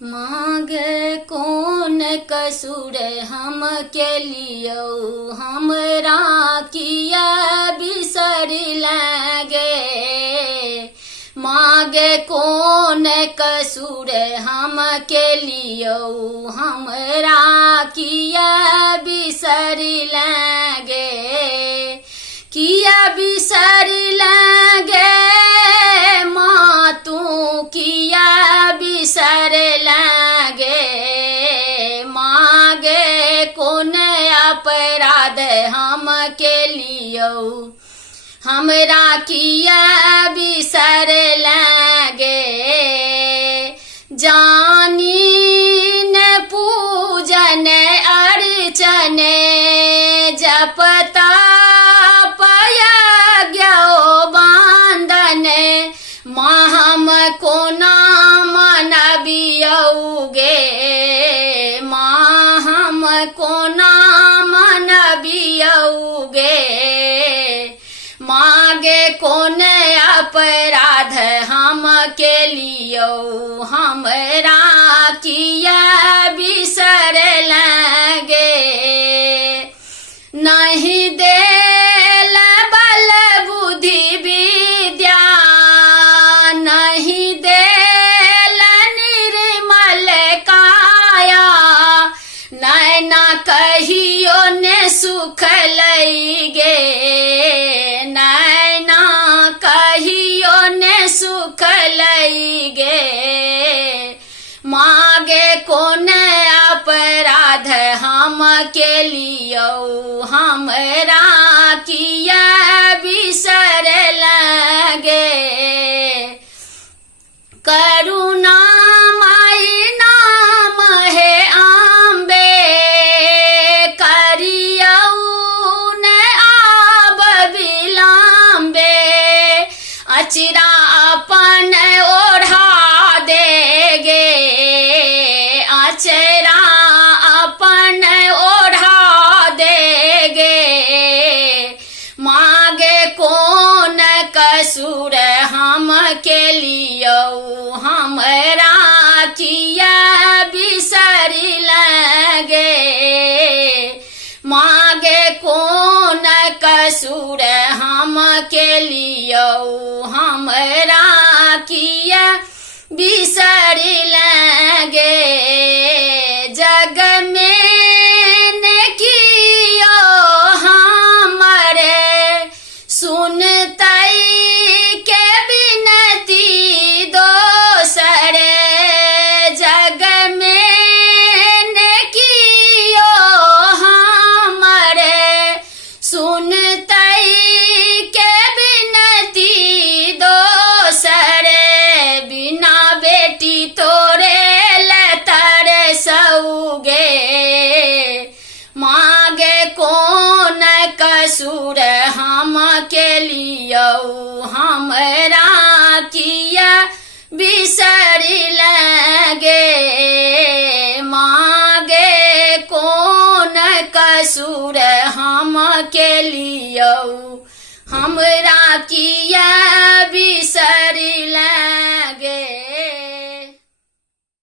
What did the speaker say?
मांगे कौन कसूर हम के लियो हमरा किया बिसर लगे। मांगे कौन कसूर हम के लियो हमरा किया बिसर लगे। किया बिसर लगे माँ तू किया बिसर लगे। मांगे कौन अपराध हम के लियो हमरा किया बिसर लगे। जानी न पूजन अर्चन जपता हम को नाम नबियौगे। माँ हम को नाम नबियौगे। मांगे कौन अपराध हम के लियो हमरा किया बिसर लगे। नहीं दे बल बुद्धि विद्या नहीं देल निर्मल काया। नैना कहियो ने सुख लैगे। नैना कहियो ने सुख लैगे। मांगे कौन अपराध हम के लियो हमरा किया बिसर लगे। करुणा माई नाम है आंबे करियऊ न आब बिलांबे। अचिरा अपन ओढ़ा देगे। अचरा अपन ओढ़ा देगे। मांगे कौन कसूर हम के लियो हमरा किया बिसर लगे। मांगे कौन कसूर हम के लियो हमरा किया बिसर लगे। जग में न कियो हमरे सुनतई के बिनती दोसर। जग में न कियो हमरे सुनतई के बिनती दोसर। बिना बेटी तोरे लतर सऊगे। मांगे कौन कसूर हम के लियो हमरा किया बिसर लगे। मांगे कौन कसूर हम के लियो हमरा की